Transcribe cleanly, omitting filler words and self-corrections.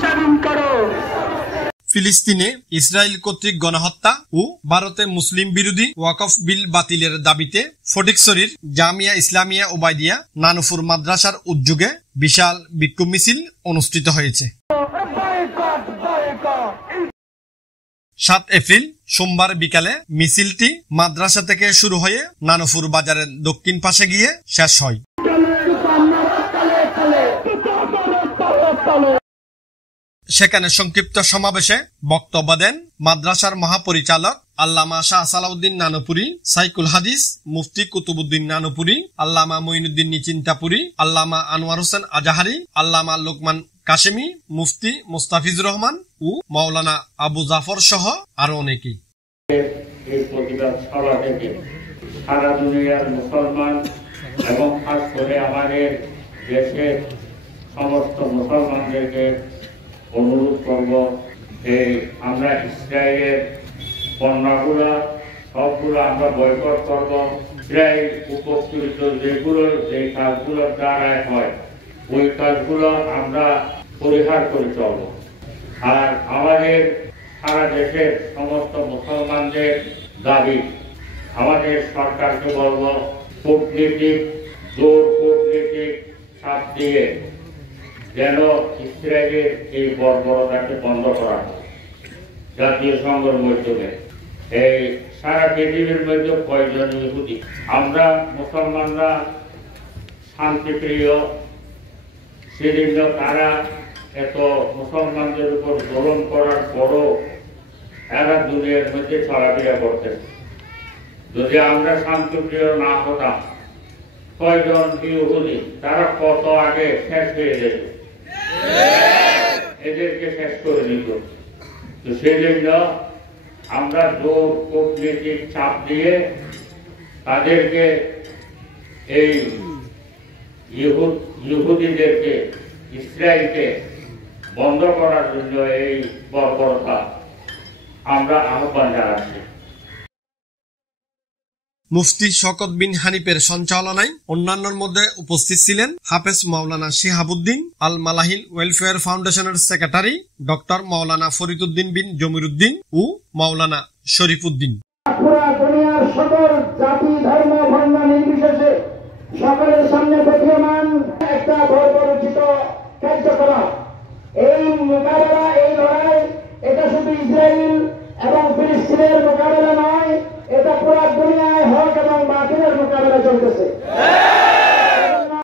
স্বাধীন করো। ফিলিস্তিনে ইসরায়েল কর্তৃক গণহত্যা ও ভারতে মুসলিম বিরোধী ওয়াকফ বিল বাতিলের দাবিতে ফটিকছড়ির জামিয়া ইসলামিয়া ওবায়দিয়া নানুপুর মাদ্রাসার উদ্যোগে বিশাল বিক্ষোভ মিছিল অনুষ্ঠিত হয়েছে। 7 এপ্রিল সোমবার বিকালে মিছিলটি মাদ্রাসা থেকে শুরু হয়ে নানুপুর বাজারের দক্ষিণ পাশে গিয়ে শেষ হয়। সেখানে সংক্ষিপ্ত সমাবেশে বক্তব্য দেন মাদ্রাসার মহাপরিচালক আল্লামা শাহ সালাউদ্দিন নানুপুরি, সাইকুল হাদিস মুফতি কুতুবুদ্দিন নানুপুরি, আল্লামা মঈনুদ্দিন নিচিন্তাপুরি, আল্লামা আনোয়ার হোসেন আজাহারি, আল্লামা লোকমান কাশেমি, মুফতি মুস্তাফিজুর রহমান ও মাওলানা আবু জাফর সহ আরো অনেকেই। এই প্রতিবাদ সভা থেকে সারা দুনিয়ার মুসলমান এবং খাস করে আমাদের দেশের সমস্ত মুসলমানদেরকে অনুরোধ করব, এই আমরা ইসরায়েলের পণ্যগুলো সবগুলো আমরা বয়কট করব। ইসরায়েল উপকৃত যে কাজগুলোর দ্বারা হয় ওই কাজগুলো আমরা পরিহার করে চলব। আর আমাদের সারা দেশের সমস্ত মুসলমানদের দাবি, আমাদের সরকারকে বলব কূটনীতিক চাপ দিয়ে যেন ইসরায়েলের এই বর্বরতাকে বন্ধ করা হয়। জাতীয় সংঘের মাধ্যমে এই সারা পৃথিবীর মধ্যে কয়জন ইহুদি, আমরা মুসলমানরা শান্তিপ্রিয়, সেজন্য তারা এত মুসলমানদের উপর জুলুম করার পরও এরা দুনিয়ার মধ্যে চলাফেরা করতেছে। যদি আমরা শান্তিপ্রিয় না হতাম, কয়জন ইহুদি তারা কত আগে শেষ হয়ে যেত, এদেরকে শেষ করে দিত। তো সেজন্য আমরা জোর কূটনীতিক চাপ দিয়ে তাদেরকে এই ইহুদিদেরকে ইসরায়েলকে বন্ধ করার জন্য এই বর্বরতা আমরা আহ্বান জানাচ্ছি। মুফতি শওকত বিন হানিফের সঞ্চালনায় অন্যান্যের মধ্যে উপস্থিত ছিলেন হাফেজ মাওলানা শিহাবুদ্দিন, আল মালাহিল ওয়েলফেয়ার ফাউন্ডেশনের সেক্রেটারি ডক্টর মাওলানা ফরিদুদ্দিন বিন জমিরুদ্দিন ও মাওলানা শরীফুদ্দিন। পুরা দুনিয়ার সকল জাতি ধর্ম বর্ণ নির্বিশেষে সকলের সামনে